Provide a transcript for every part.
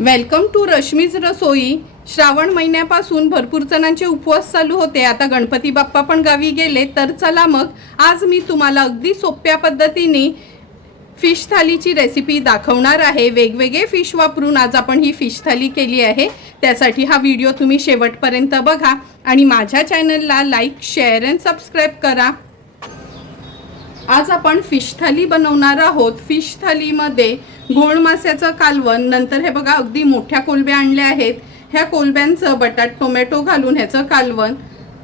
Welcome to Rashmi's Rasoi. Shravan महिन्यापासून भरपूर जणांचे उपवास चालू होते. आता गणपती बाप्पा पण गावी गेले तर चला मग. आज मी तुम्हाला अगदी सोप्या पद्धतीने फिश थालीची रेसिपी दाखवणार आहे. वेगवेगळे फिश वापरून आज आपण ही फिश थाली केली आहे. त्यासाठी हा व्हिडिओ तुम्ही शेवटपर्यंत बघा आणि माझ्या चॅनलला लाईक शेअर अँड सबस्क्राईब करा. आज आपण फिश थाली बनवणार आहोत. फिश थालीमध्ये घोळ मास्याचं कालवण नंतर हे बघा अगदी मोठ्या कोलब्या आणल्या आहेत. ह्या कोलब्यांचं बटाट टोमॅटो घालून ह्याचं कालवण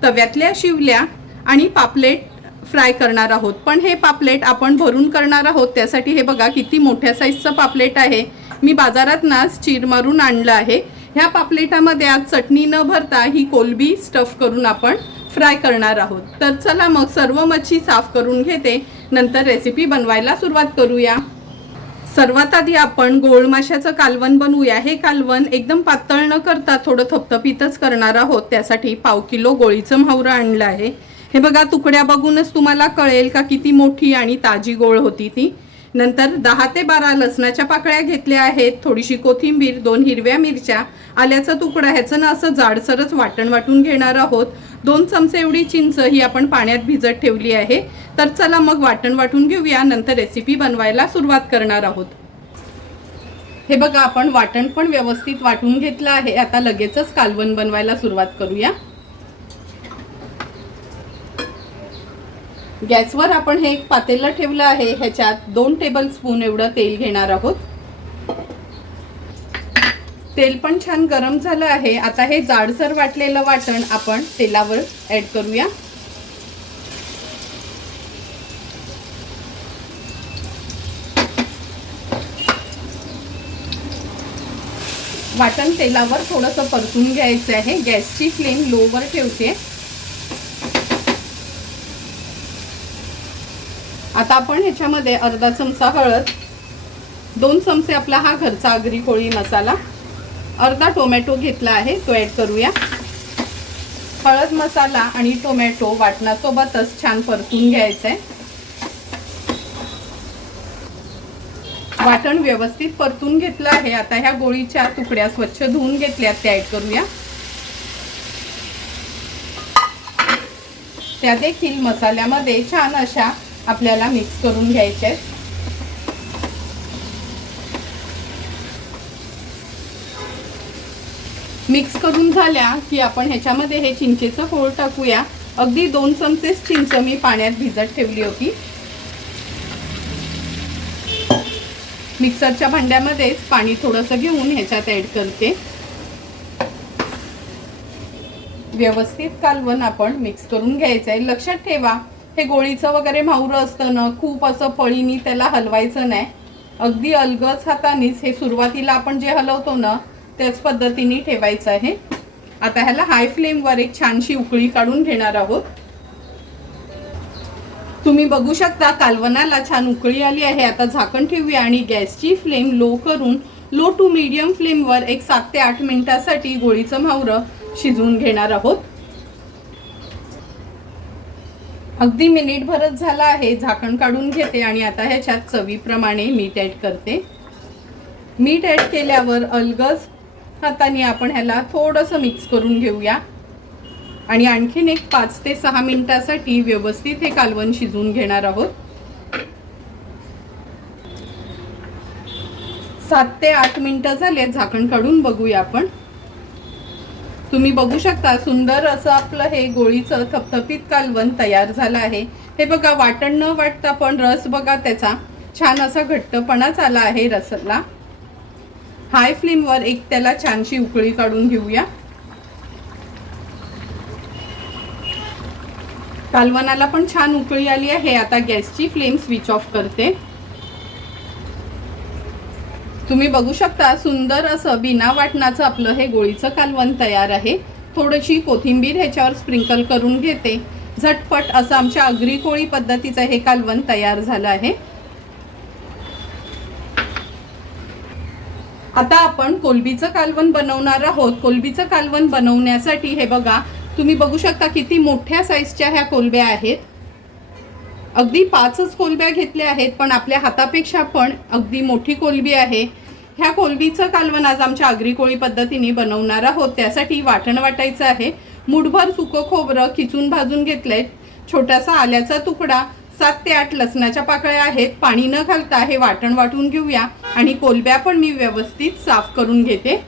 तव्यातल्या शिवल्या आणि पापलेट फ्राय करणार आहोत. पण हे पापलेट आपण भरून करणार आहोत. त्यासाठी हे बघा किती मोठ्या साईजचं पापलेट आहे. मी बाजारात ना चीर मारून आणलं आहे. ह्या पापलेटामध्ये आज चटणी न भरता ही कोलबी स्टफ करून आपण फ्राय करणार आहोत. तर चला मग सर्व मच्छी साफ करून घेते. नंतर रेसिपी बनवायला सुरुवात करूया. सर्वात आधी आपण गोळमाशाचं कालवण बनवूया. हे कालवण एकदम पातळ न करता थोडं थपथपीतच करणार आहोत. त्यासाठी पाव किलो गोळीचं म्हावरं आणलं आहे. हे बघा तुकड्या बघूनच तुम्हाला कळेल का किती मोठी आणि ताजी गोळ होती ती. नंतर दहा ते बारा लसणाच्या पाकळ्या घेतल्या आहेत. थोडीशी कोथिंबीर दोन हिरव्या मिरच्या आल्याचा तुकडा ह्याचं ना असं जाडसरच वाटण वाटून घेणार आहोत. दोन चमचे एवढी चिंच ही आपण पाण्यात भिजत ठेवली आहे. तर चला मग वाटण वाटून घेऊया. नंतर रेसिपी बनवायला सुरुवात करणार आहोत. हे बघा आपण वाटण पण व्यवस्थित वाटून घेतलं आहे. आता लगेचच कालवण बनवायला सुरुवात करूया. गॅसवर आपण हे एक पातेलं ठेवलं आहे. ह्याच्यात दोन टेबल स्पून एवढं तेल घेणार आहोत. तेल पण छान गरम झालं आहे. आता हे जाडसर वाटलेलं वाटण आपण तेलावर ऍड करूया. वाटण तेलावर थोडंसं परतून घ्यायचं आहे. गॅसची फ्लेम लोवर ठेवते. आता आपण ह्याच्यामध्ये अर्धा चमचा हळद दोन चमचे आपला हा घरचा आगरी कोळी मसाला अर्धा टोमॅटो घेतला आहे तो ॲड करूया. हळद मसाला आणि टोमॅटो वाटणासोबतच छान परतून घ्यायचं आहे वाटण व्यवस्थित परतून घेतलं आहे. आता ह्या गोळीच्या तुकड्या स्वच्छ धुवून घेतल्या त्या ॲड करूया. त्या देखील मसाल्यामध्ये छान अशा आपल्याला मिक्स करून घ्यायचे आहेत. मिक्स करून झाल्या की आपण ह्याच्यामध्ये हे चिंचेचं फोड टाकूया. अगदी दोन चमचेच चिंच मी पाण्यात भिजत ठेवली होती. मिक्सरच्या भांड्यामध्येच पाणी थोडंसं घेऊन ह्याच्यात ऍड करते. व्यवस्थित कालवण आपण मिक्स करून घ्यायचं आहे लक्षात ठेवा हे गोळीचं वगैरे माहुरं असतं ना खूप असं फळीनी त्याला हलवायचं नाही. अगदी अलगच हातानेच हे सुरुवातीला आपण जे हलवतो ना त्याच पद्धतीने ठेवायचं आहे. आता ह्याला हाय फ्लेमवर एक छानशी उकळी काढून घेणार आहोत. तुम्ही बघू शकता कालवनाला छान उकळी आली आहे. आता झाकण ठेवूया आणि गॅसची फ्लेम लो करून लो टू मीडियम फ्लेमवर एक सात ते आठ मिनिटासाठी गोळीचं म्हावरं शिजवून घेणार आहोत. अगदी मिनिटभरच झाला आहे झाकण काढून घेते आणि आता ह्याच्यात चवीप्रमाणे मीठ ॲड करते. मीठ ॲड केल्यावर अलगज हाताने आपण ह्याला थोडंसं मिक्स करून घेऊया. आणि आणखीन एक पाच ते सहा मिनिटासाठी व्यवस्थित हे कालवण शिजवून घेणार आहोत. सात ते आठ मिनिटं झाले झाकण काढून बघूया आपण. तुम्ही बघू शकता सुंदर असं आपलं हे गोळीचं थपथपीत कालवण तयार झालं आहे. हे बघा वाटण न वाटता पण रस बघा त्याचा. छान असा घट्टपणाच आला आहे रसला. हाय फ्लेमवर एक त्याला छानशी उकळी काढून घेऊया. कालवनाला पण छान उकळी आली आहे. आता गॅसची फ्लेम स्विच ऑफ करते. तुम्ही बघू शकता सुंदर असं बिना वाटणाचं आपलं हे गोळीचं कालवण तयार आहे. थोडीशी कोथिंबीर ह्याच्यावर स्प्रिंकल करून घेते. झटपट असं आमच्या अग्री कोळी पद्धतीचं हे कालवण तयार झालं आहे. आता आपण कोलबीचं कालवण बनवणार आहोत. कोलबीचं कालवण बनवण्यासाठी हे बघा तुम्ही बघू शकता किती मोठ्या साईजच्या ह्या कोलब्या आहेत. अगदी पाचच कोलब्या घेतल्या आहेत पण आपल्या हातापेक्षा पण अगदी मोठी कोलबी आहे. ह्या कोलबीचं कालवण आज आमच्या आगरी कोळी पद्धतीने बनवणार आहोत. त्यासाठी वाटण वाटायचं आहे. मुठभर सुकं खोबरं खिचून भाजून घेतलंय. छोटासा आल्याचा तुकडा सात ते आठ लसणाच्या पाकळ्या आहेत. पाणी न घालता हे वाटण वाटून घेऊया आणि कोलब्या पण मी व्यवस्थित साफ करून घेते.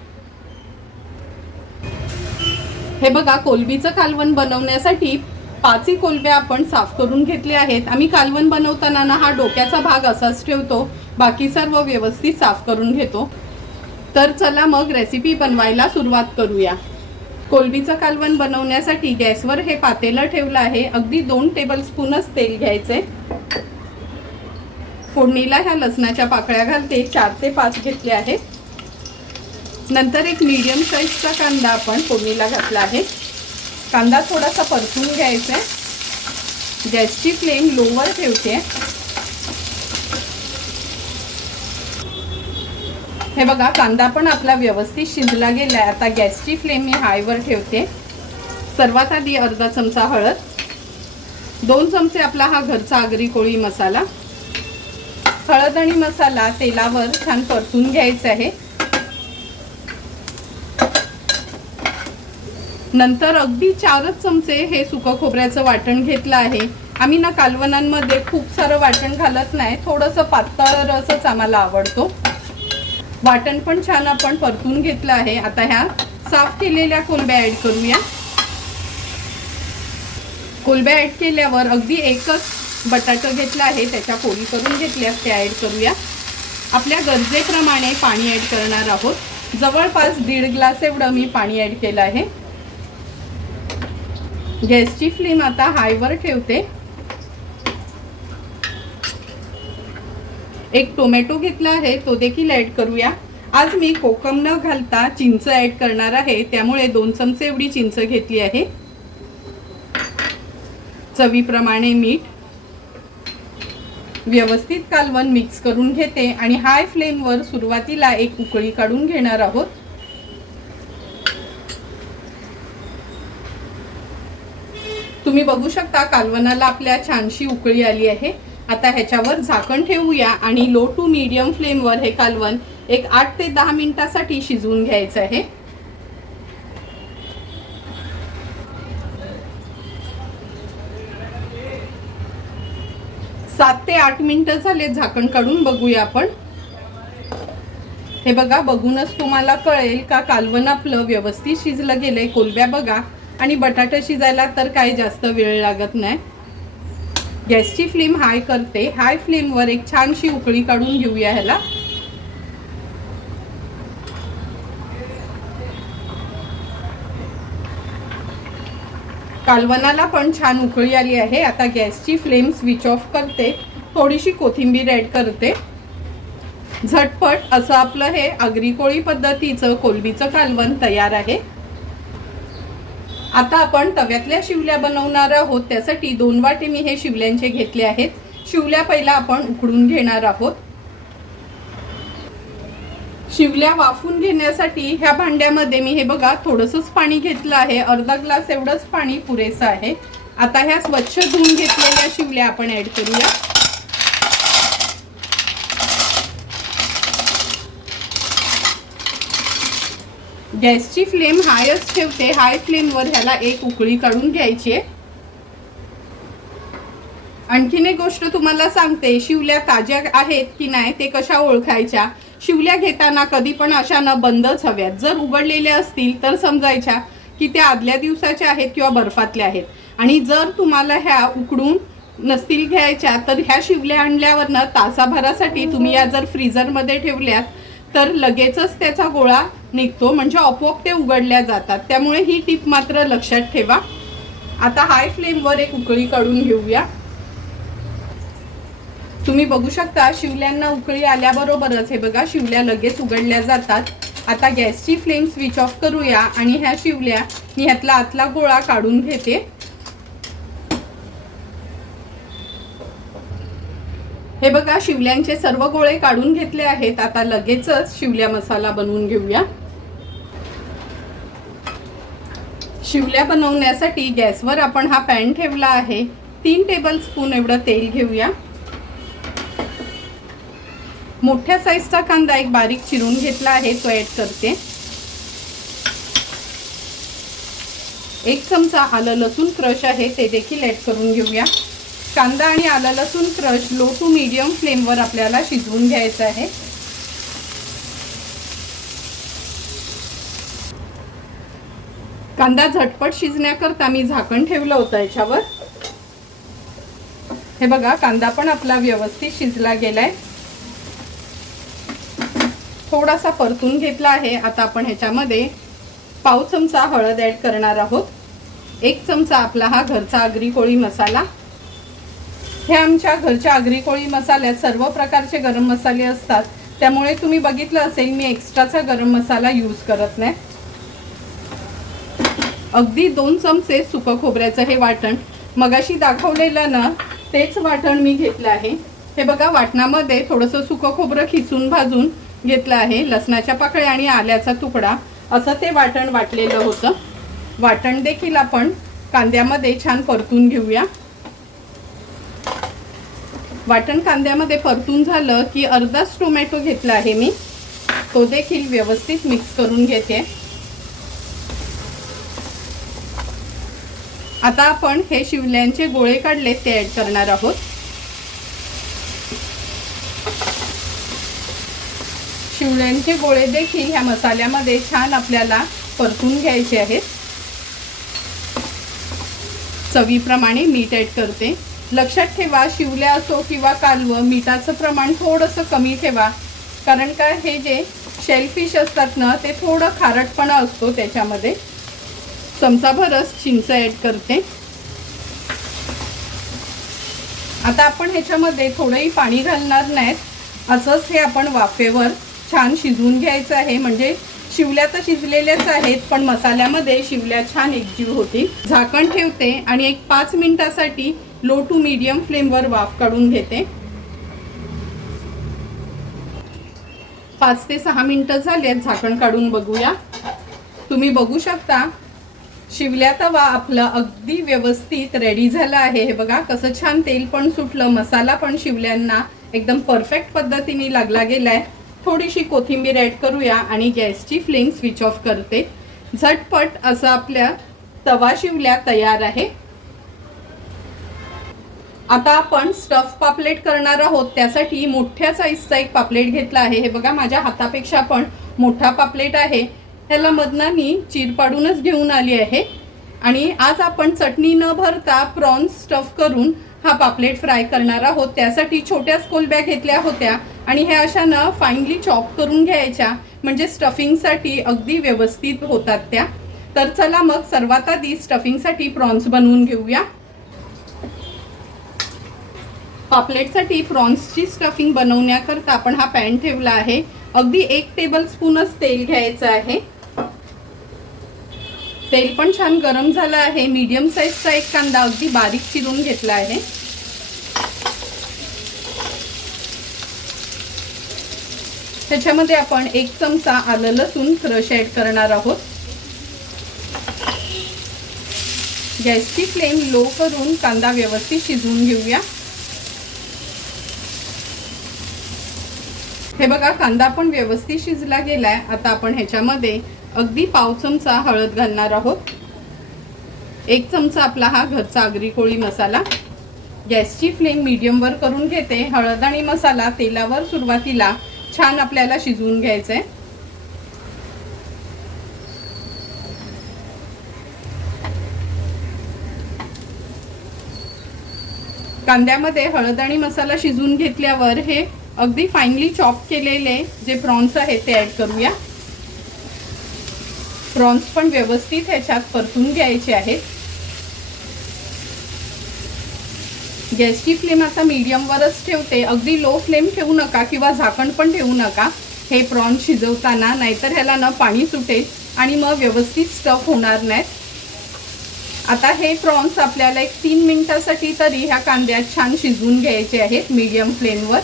हे बघा कोलबीचं कालवण बनवण्यासाठी पाचही कोलब्या आपण साफ करून घेतले आहेत. आम्ही कालवण बनवताना ना हा डोक्याचा भाग असाच ठेवतो. बाकी सर्व व्यवस्थित साफ करून घेतो. तर चला मग रेसिपी बनवायला सुरुवात करूया. कोलबीचं कालवण बनवण्यासाठी गॅसवर हे पातेलं ठेवलं आहे. अगदी दोन टेबलस्पूनच तेल घ्यायचे. फोडणीला ह्या लसणाच्या पाकळ्या घालते. चार ते पाच घेतले आहेत. नंतर एक मीडियम साईजचा कांदा आपण फोडणीला घातला आहे. कांदा थोडासा परतून घ्यायचा आहे. गॅसची फ्लेम लोवर ठेवते. हे बघा कांदा पण आपला व्यवस्थित शिजला गेलाय. आता गॅसची फ्लेम मी हायवर ठेवते. सर्वात आधी अर्धा चमचा हळद. दोन चमचे आपला हा घरचा आगरी कोळी मसाला. हळद आणि मसाला तेलावर छान परतून घ्यायचा आहे. नंतर अगदी चारच चमचे हे सुकं खोबऱ्याचं वाटण घेतलं आहे. आम्ही ना कालवणांमध्ये खूप सारं वाटण घालत नाही. थोडंसं पातळ असंच आम्हाला आवडतो. वाटण पण छान आपण परतून घेतलं आहे. आता ह्या साफ केलेल्या कोलब्या ऍड करूया. कोलब्या ऍड केल्यावर अगदी एकच बटाटा घेतला आहे. त्याच्या पोळी करून घेतल्या त्या ऍड करूया. आपल्या गरजेप्रमाणे पाणी ऍड करणार आहोत. जवळपास दीड ग्लास एवढं मी पाणी ऍड केलं आहे. गॅसची फ्लेम आता हायवर ठेवते. एक टोमॅटो घेतला आहे तो देखील ऍड करूया. आज मी कोकम न घालता चिंच ऍड करणार आहे त्यामुळे दोन चमचे एवढी चिंच घेतली आहे. चवीप्रमाणे मीठ व्यवस्थित कालवण मिक्स करून घेते आणि हाय फ्लेमवर सुरुवातीला एक उकळी काढून घेणार आहोत. तुम्ही बघू शकता कालवणाला आपल्या छानशी उकळी आली आहे. आता ह्याच्यावर झाकण ठेवूया आणि लो टू मीडियम फ्लेमवर हे कालवण एक आठ ते दहा मिनिटासाठी शिजवून घ्यायचं आहे. सात ते आठ मिनिटं झाले झाकण काढून बघूया आपण. हे बघा बघूनच तुम्हाला कळेल का कालवण आपलं व्यवस्थित शिजलं गेलंय. कोलब्या बघा. आणि बटाटा शिजायला तर काही जास्त वेळ लागत नाही. गॅसची फ्लेम हाय करते. हाय फ्लेमवर एक छानशी उकळी काढून घेऊया ह्याला. कालवनाला पण छान उकळी आली आहे. आता गॅसची फ्लेम स्विच ऑफ करते. थोडीशी कोथिंबीर ॲड करते. झटपट असं आपलं हे आगरी कोळी पद्धतीचं कोलबीचं कालवण तयार आहे. आता आपण तव्यातल्या शिवल्या बनवणार आहोत. त्यासाठी दोन वाटे मी हे शिवल्यांचे घेतले आहेत. शिवल्या पहिला आपण उकडून घेणार आहोत. शिवल्या वाफून घेण्यासाठी ह्या भांड्यामध्ये मी हे बघा थोडंसंच पाणी घेतलं आहे. अर्धा ग्लास एवढंच पाणी पुरेसं आहे. आता ह्या स्वच्छ धुवून घेतलेल्या शिवल्या आपण ऍड करूया. गॅसची फ्लेम हायच ठेवते. हाय फ्लेमवर ह्याला एक उकळी काढून घ्यायची. आहे आणखीन एक गोष्ट तुम्हाला सांगते शिवल्या ताज्या आहेत की नाही ते कशा ओळखायच्या? शिवल्या घेताना कधी पण अशा न बंदच हव्यात. जर उघडलेल्या असतील तर समजायच्या की त्या आदल्या दिवसाच्या आहेत किंवा बर्फातल्या आहेत. आणि जर तुम्हाला ह्या उकडून नसतील घ्यायच्या तर ह्या शिवल्या आणल्यावरनं तासाभरासाठी तुम्ही या जर फ्रीजरमध्ये ठेवल्यात तर लगेचच त्याचा गोळा निघतो. म्हणजे आपोआप ते उघडल्या जातात. त्यामुळे ही टीप मात्र लक्षात ठेवा. आता हाय फ्लेमवर एक उकळी काढून घेऊया. तुम्ही बघू शकता शिवल्यांना उकळी आल्याबरोबरच हे बघा शिवल्या लगेच उघडल्या जातात. आता गॅसची फ्लेम स्विच ऑफ करूया आणि ह्या शिवल्या मी ह्यातला आतला गोळा काढून घेते. हे बघा शिवल्यांचे सर्व गोळे काढून घेतले आहेत. आता लगेचच शिवल्या मसाला बनवून घेऊया. शिवल्या बनवण्यासाठी गॅसवर आपण हा पॅन ठेवला आहे. तीन टेबल स्पून एवढं तेल घेऊया. मोठ्या साईजचा कांदा एक बारीक चिरून घेतला आहे तो ॲड करते. एक चमचा आलं लसूण क्रश आहे ते देखील ॲड करून घेऊया. कांदा आणि आलं लसूण क्रश लो टू मीडियम फ्लेमवर आपल्याला शिजवून घ्यायचं आहे. कांदा झटपट शिजण्याकरता मी झाकण ठेवलं होतं याच्यावर. हे बघा कांदा पण आपला व्यवस्थित शिजला गेलाय. थोडासा परतून घेतला आहे. आता आपण ह्याच्यामध्ये पाव चमचा हळद ॲड करणार आहोत. एक चमचा आपला हा घरचा आगरी कोळी मसाला. हे आमच्या घरच्या आगरी कोळी मसाल्यात सर्व प्रकारचे गरम मसाले असतात. त्यामुळे तुम्ही बघितलं असेल मी एक्स्ट्राचा गरम मसाला यूज करत नाही. अगदी दोन चमचे सुकं खोबऱ्याचं हे वाटण. मगाशी दाखवलेलं ना तेच वाटण मी घेतलं आहे. हे बघा वाटणामध्ये थोडंसं सुकं खोबरं खिचून भाजून घेतलं आहे. लसणाच्या पाकळ्या आणि आल्याचा तुकडा. असं ते वाटण वाटलेलं होतं. वाटण देखील आपण कांद्यामध्ये छान परतून घेऊया. वाटण कांद्यामध्ये परतून झालं की अर्धाच टोमॅटो घेतला आहे मी. तो देखील व्यवस्थित मिक्स करून घेते. आता आपण हे शिवल्यांचे गोळे काढले ते ऍड करणार आहोत. शिवल्यांचे गोळे देखील ह्या मसाल्यामध्ये छान आपल्याला परतून घ्यायचे आहेत. चवीप्रमाणे मीठ ऍड करते. लक्षात ठेवा शिवल्या असो किंवा कालवं मिठाचं प्रमाण थोडंसं कमी ठेवा. कारण का हे जे शेलफिश असतात ना ते थोडं खारटपणा असतो त्याच्यामध्ये. चमचाभरच चिंच ॲड करते. आता आपण ह्याच्यामध्ये थोडंही पाणी घालणार नाहीत. असंच हे आपण वाफेवर छान शिजवून घ्यायचं आहे. म्हणजे शिवल्या तर शिजलेल्याच आहेत पण मसाल्यामध्ये शिवल्या छान एकजीव होतील. झाकण ठेवते आणि एक पाच मिनिटासाठी लो टू मीडियम फ्लेमवर वाफ काढून घेते. पाच ते सहा मिनिटं झालेत झाकण काढून बघूया. तुम्ही बघू शकता शिवल्या तवा आपलं अगदी व्यवस्थित रेडी झालं आहे. हे बघा कसं छान तेल पण सुटलं मसाला पण शिवल्यांना एकदम परफेक्ट पद्धतीने लागला गेलाय. थोडीशी कोथिंबीर ॲड करूया आणि गॅसची फ्लेम स्विच ऑफ करते. झटपट असं आपल्या तवा शिवल्या तयार आहे. आता आपण स्टफ पापलेट करणार आहोत. त्यासाठी मोठ्या साईजचा एक पापलेट घेतला आहे. हे बघा माझ्या हातापेक्षा पण मोठा पापलेट आहे. ह्याला मधना मी चीर पाडूनच घेऊन आली आहे. आणि आज आपण चटणी न भरता प्रॉन्स स्टफ करून हा पापलेट फ्राय करणार आहोत. त्यासाठी छोट्याच कोलब्या घेतल्या होत्या आणि ह्या अशा ना फाईनली चॉप करून घ्यायच्या. म्हणजे स्टफिंगसाठी अगदी व्यवस्थित होतात त्या. तर चला मग सर्वात आधी स्टफिंगसाठी प्रॉन्स बनवून घेऊया. पापलेटसाठी प्रॉन्सची स्टफिंग बनवण्याकरता आपण हा पॅन ठेवला आहे. अगदी एक टेबल स्पूनच तेल घ्यायचं आहे. तेल पण छान गरम झालं आहे. मीडियम साईजचा एक कांदा अगदी बारीक चिरून घेतला आहे. त्याच्यामध्ये आपण एक चमचा आलं लसूण क्रश ॲड करणार आहोत. गॅसची फ्लेम लो करून कांदा व्यवस्थित शिजवून घेऊया. हे बघा कांदा पण व्यवस्थित शिजला गेलाय. आता आपण ह्याच्यामध्ये अगदी पाव चमचा हळद घालणार आहोत. एक चमचा आपला हा घरचा आगरी कोळी मसाला. गॅसची फ्लेम मीडियमवर करून घेते. हळद आणि मसाला तेलावर सुरुवातीला छान आपल्याला शिजवून घ्यायचं आहे कांद्यामध्ये हळद आणि मसाला शिजवून घेतल्यावर हे अगदी फाईनली चॉप केलेले जे प्रॉन्स आहेत ते ॲड करूया. प्रॉन्स पण व्यवस्थित ह्याच्यात परतून घ्यायचे आहेत. गॅसची फ्लेम आता मीडियमवरच ठेवते. अगदी लो फ्लेम ठेवू नका किंवा झाकण पण ठेवू नका. हे प्रॉन्स शिजवताना नाहीतर ह्याला न पाणी सुटेल आणि मग व्यवस्थित स्टफ होणार नाहीत. आता हे प्रॉन्स आपल्याला एक तीन मिनिटासाठी तरी ह्या कांद्यात छान शिजवून घ्यायचे आहेत मीडियम फ्लेमवर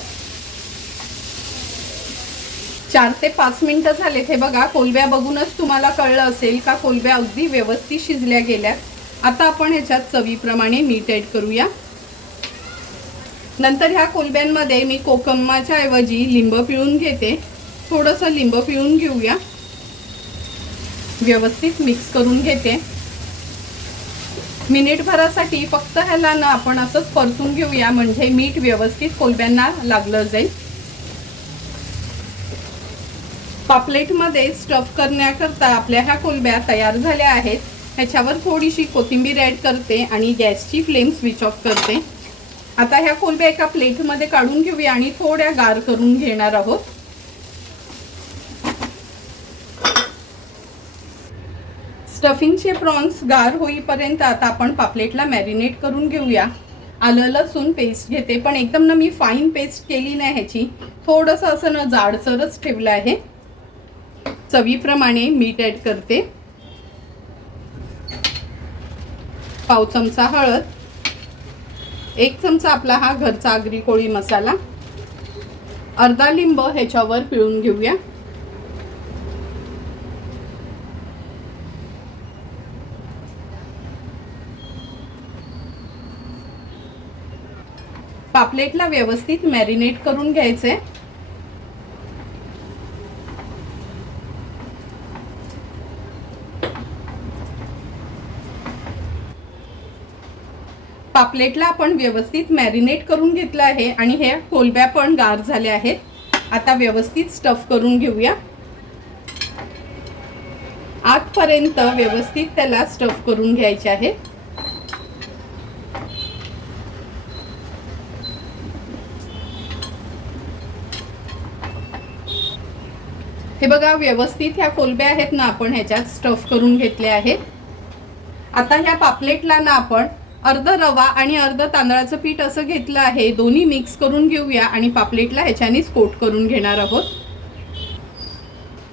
चार ते पाच मिनटं झालेत. हे बघा कोलब्या बघूनच तुम्हाला कळलं असेल का? कोलब्या अगदी व्यवस्थित शिजल्या गेल्यात. आता आपण ह्याच्यात चवीप्रमाणे मीठ ॲड करूया. नंतर ह्या कोलब्यांमध्ये मी कोकमाच्या ऐवजी लिंब पिळून घेते. थोडंसं लिंब पिळून घेऊया. व्यवस्थित मिक्स करून घेते. मिनिटभरासाठी फक्त ह्याला ना आपण असंच परतून घेऊया. म्हणजे मीठ व्यवस्थित कोलब्यांना लागलं जाईल. पापलेटमध्ये स्टफ करण्याकरता आपल्या ह्या कोलब्या तयार झाल्या आहेत. ह्याच्यावर थोडीशी कोथिंबीर ॲड करते आणि गॅसची फ्लेम स्विच ऑफ करते. आता ह्या कोलब्या एका प्लेटमध्ये काढून घेऊया आणि थोड्या गार करून घेणार आहोत. स्टफिंगचे प्रॉन्स गार होईपर्यंत आता आपण पापलेटला मॅरिनेट करून घेऊया. आलं लसूण पेस्ट घेते पण एकदम ना मी फाईन पेस्ट केली नाही ह्याची. थोडंसं असं ना जाडसरच ठेवलं आहे. चवीप्रमाणे मीठ ॲड करते. पाव चमचा हळद. एक चमचा आपला हा घरचा आगरी कोळी मसाला. अर्धा लिंब ह्याच्यावर पिळून घेऊया. पापलेटला व्यवस्थित मॅरिनेट करून घ्यायचे पापलेटला आपण व्यवस्थित मॅरिनेट करून घेतलं आहे आणि हे कोलब्या पण गार झाल्या आहेत. आता व्यवस्थित स्टफ करून घेऊया. आतपर्यंत व्यवस्थित त्याला स्टफ करून घ्यायचे आहे. हे बघा व्यवस्थित ह्या कोलब्या आहेत ना आपण ह्याच्यात स्टफ करून घेतले आहेत. आता ह्या पापलेटला ना आपण अर्ध रवा आणि अर्ध तांदळाचं पीठ असं घेतलं आहे. दोन्ही मिक्स करून घेऊया आणि पापलेटला ह्याच्यानेच कोट करून घेणार आहोत.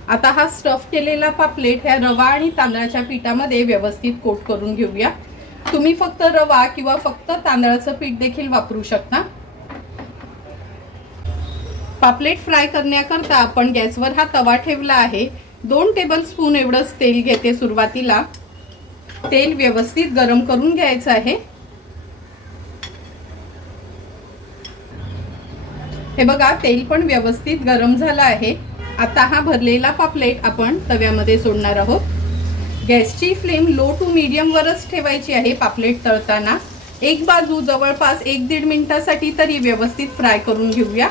आता हा स्टफ केलेला पापलेट ह्या रवा आणि तांदळाच्या पिठामध्ये व्यवस्थित कोट करून घेऊया. तुम्ही फक्त रवा किंवा फक्त तांदळाचं पीठ देखील वापरू शकता. पापलेट फ्राय करण्याकरता आपण गॅसवर हा तवा ठेवला आहे. दोन टेबल स्पून एवढंच तेल घेते सुरुवातीला. तेल व्यवस्थित गरम करून घ्यायचं आहे. हे बघा तेल पण व्यवस्थित गरम झालं आहे. आता हा भरलेला पापलेट आपण तव्यामध्ये सोडणार आहोत. गॅसची फ्लेम लो टू मीडियमवरच ठेवायची आहे पापलेट तळताना. एक बाजू जवळपास एक दीड मिनिटासाठी तरी व्यवस्थित फ्राय करून घेऊया.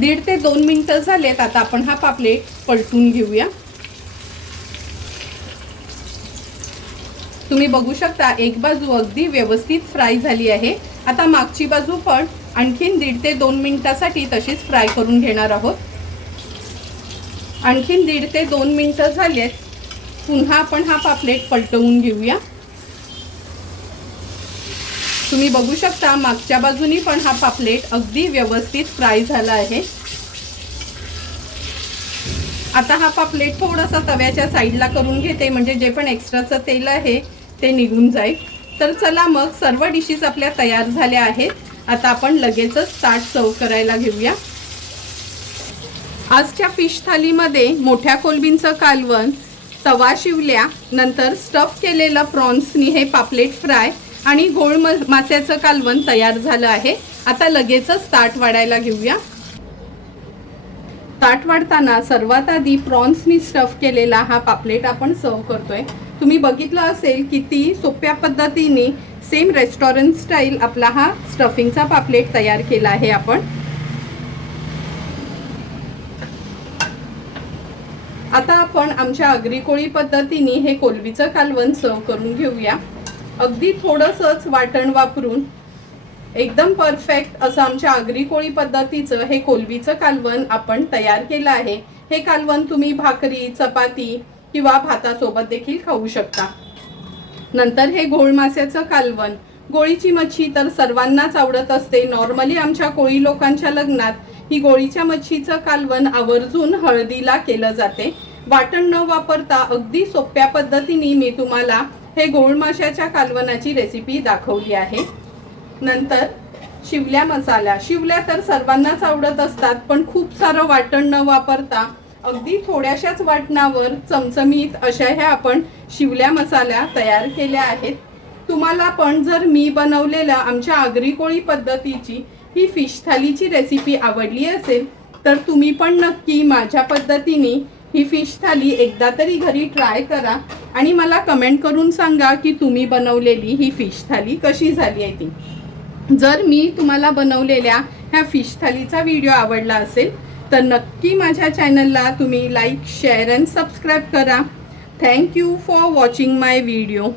दीड ते दोन मिनटं झालेत. आता आपण हा पापलेट पलटून घेऊया. तुम्ही बघू शकता एक बाजू अगदी व्यवस्थित फ्राय झाली आहे. आता मागची बाजू पण आणखीन दीड ते दोन मिनटासाठी तशीच फ्राय करून घेणार आहोत. आणखीन दीड ते दोन मिनटं झालेत. पुन्हा आपण हा पापलेट पलटवून घेऊया. तुम्ही बघू शकता मागच्या बाजूनी पण हा पापलेट अगदी व्यवस्थित फ्राय झाला आहे. आता हा पापलेट थोडासा तव्याच्या साईडला करून घेते म्हणजे जे पण एक्स्ट्राचं तेल आहे ते निघून जाईल. तर चला मग सर्व डिशेस आपल्या तयार झाल्या आहेत. आता आपण लगेचच ताट सर्व करायला घेऊया. आजच्या फिश थालीमध्ये मोठ्या कोलबींचं कालवण तवा शिवल्या नंतर स्टफ केलेलं प्रॉन्सनी हे पापलेट फ्राय आणि गोळ म मास्याचं कालवण तयार झालं आहे. आता लगेचच ताट वाढायला घेऊया. ताट वाढताना सर्वात आधी प्रॉन्सनी स्टफ केलेला हा पापलेट आपण सर्व करतोय. तुम्ही बघितलं असेल किती सोप्या पद्धतीने सेम रेस्टॉरंट स्टाईल आपला हा स्टफिंगचा पापलेट तयार केला आहे आपण. आता आपण आमच्या आगरी कोळी पद्धतीने हे कोलवीचं कालवण सर्व करून घेऊया. अगदी थोडंसंच वाटण वापरून एकदम परफेक्ट असं आमच्या आगरी कोळी पद्धतीचं हे कोलबीचं कालवण आपण तयार केलं आहे. हे कालवण तुम्ही भाकरी चपाती किंवा भातासोबत देखील खाऊ शकता. नंतर हे घोळ मास्याचं कालवण. गोळीची मच्छी तर सर्वांनाच आवडत असते. नॉर्मली आमच्या कोळी लोकांच्या लग्नात ही गोळीच्या मच्छीचं कालवण आवर्जून हळदीला केलं जाते. वाटण न वापरता अगदी सोप्या पद्धतीने मी तुम्हाला हे गोळ माशाच्या कालवणाची रेसिपी दाखवली आहे. नंतर शिवल्या मसाला. शिवल्या तर सर्वांनाच आवडत असतात पण खूप सारं वाटण न वापरता अगदी थोड्याशाच वाटणावर चमचमीत अशा ह्या आपण शिवल्या मसाल्या तयार केल्या आहेत. तुम्हाला पण जर मी बनवलेल्या आमच्या आगरी कोळी पद्धतीची ही फिश थालीची रेसिपी आवडली असेल तर तुम्ही पण नक्की माझ्या पद्धतीने ही फिश थाली एकदा तरी घरी ट्राय करा आणि मला कमेंट करून सांगा की तुम्ही बनवलेली ही फिश थाली कशी झाली आहे ती. जर मी तुम्हाला बनवलेल्या ह्या फिश थालीचा व्हिडिओ आवडला असेल तर नक्की माझ्या चॅनलला तुम्ही लाईक शेअर अँड सबस्क्राईब करा. Thank you for watching my video